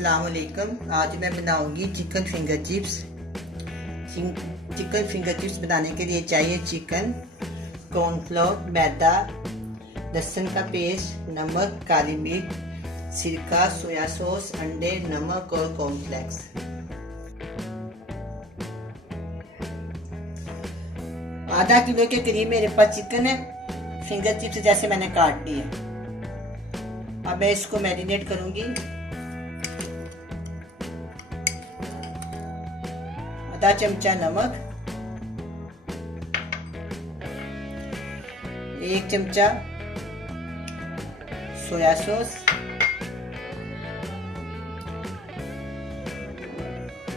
अस्सलाम वालेकुम। आज मैं बनाऊंगी chicken finger chips. Chicken finger chips बनाने के लिए चाहिए चिकन, कॉर्नफ्लोर, मैदा, लहसुन का पेस्ट, नमक, काली मिर्च, सिरका, सोया सॉस, अंडे, नमक और कॉर्नफ्लेक्स। आधा किलो के करीब मेरे पास चिकन है। फिंगर चिप्स जैसे मैंने काट ली है। अब मैं इसको मैरिनेट करूंगी। आधा चमचा नमक, 1 चमचा सोया सॉस,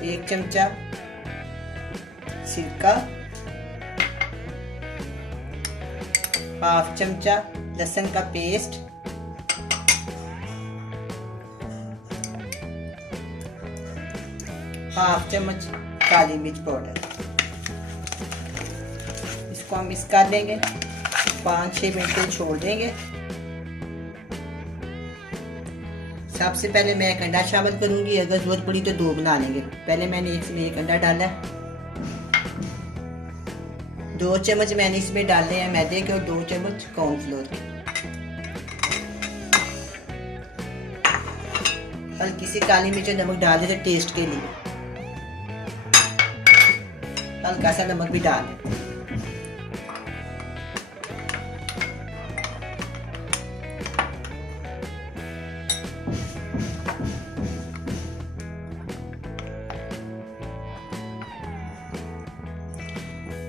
1 चमचा सिरका, हाफ चमचा लहसुन का पेस्ट, हाफ चम्मच काली मिर्च पाउडर। इसको हम मिक्स कर देंगे, 5-6 मिनट के छोड़ देंगे। सबसे पहले मैं एक अंडा शामिल करूंगी, अगर जरूरत पड़ी तो 2 बना लेंगे। पहले मैंने इसमें 1 अंडा डाला है। 2 चम्मच मैंने इसमें डाले हैं मैदे के और 2 चम्मच कॉर्नफ्लोर के। हल्की सी काली मिर्च और नमक डाल देते टेस्ट के लिए। हल्का सा नमक भी डाल दें।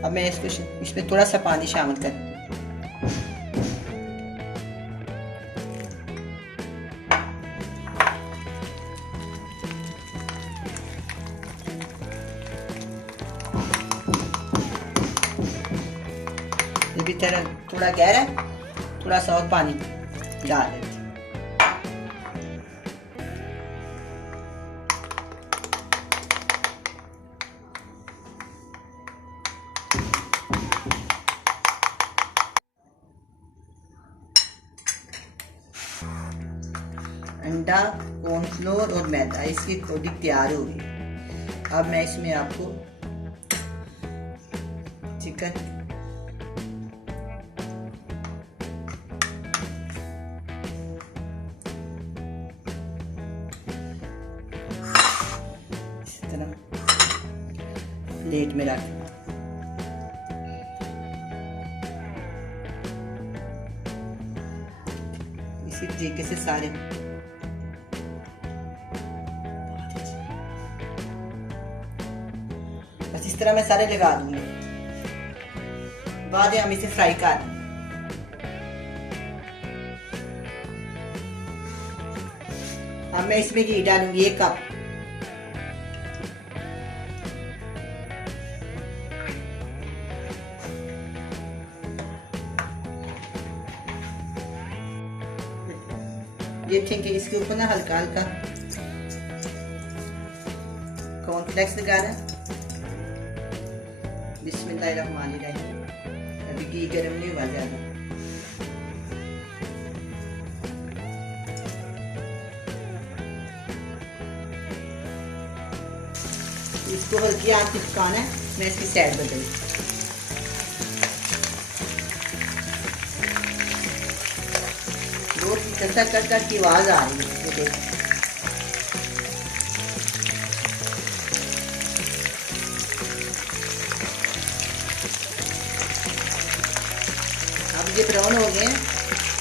अब मैं इसमें थोड़ा सा पानी शामिल कर दूं। ये भी थोड़ा गहरा है, थोड़ा सा और पानी डाल देते। अंडा, कॉर्नफ्लोर और मैदा इसकी कोटिंग तैयार हो गई। अब मैं इसमें आपको चिकन इस तरह प्लेट में रख, इसी तरीके से सारे बस इस तरह मैं सारे लगा दूंगी। बाद में हम इसे फ्राई कर, अब मैं इसमें घी डालूंगी 1 कप। ये ठीक है, इसके ऊपर ना हल्का हल्का कॉर्नफ्लेक्स लगा रहा है। बिस्मिल्लाहिर्रहमानिर्रहीम। अभी घी गर्म नहीं हुआ ज्यादा। इसको हल्की आंच पे पकाना है। मैं इसकी साइड बदल, बहुत कट की आवाज आ रही है। ये देखो, अब ये ब्राउन हो गए,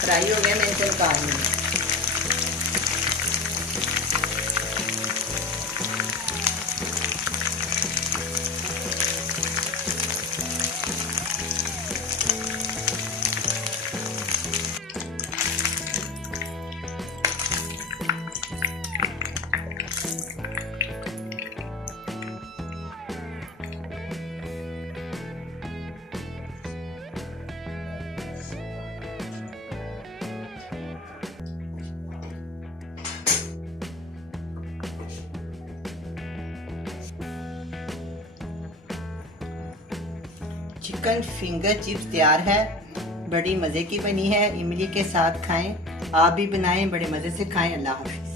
फ्राई हो गए, मैं इसे निकाल लूँगी। चिकन फिंगर चिप्स तैयार है। बड़ी मज़े की बनी है। इमली के साथ खाएं। आप भी बनाएं, बड़े मज़े से खाएं। अल्लाह हाफिज़।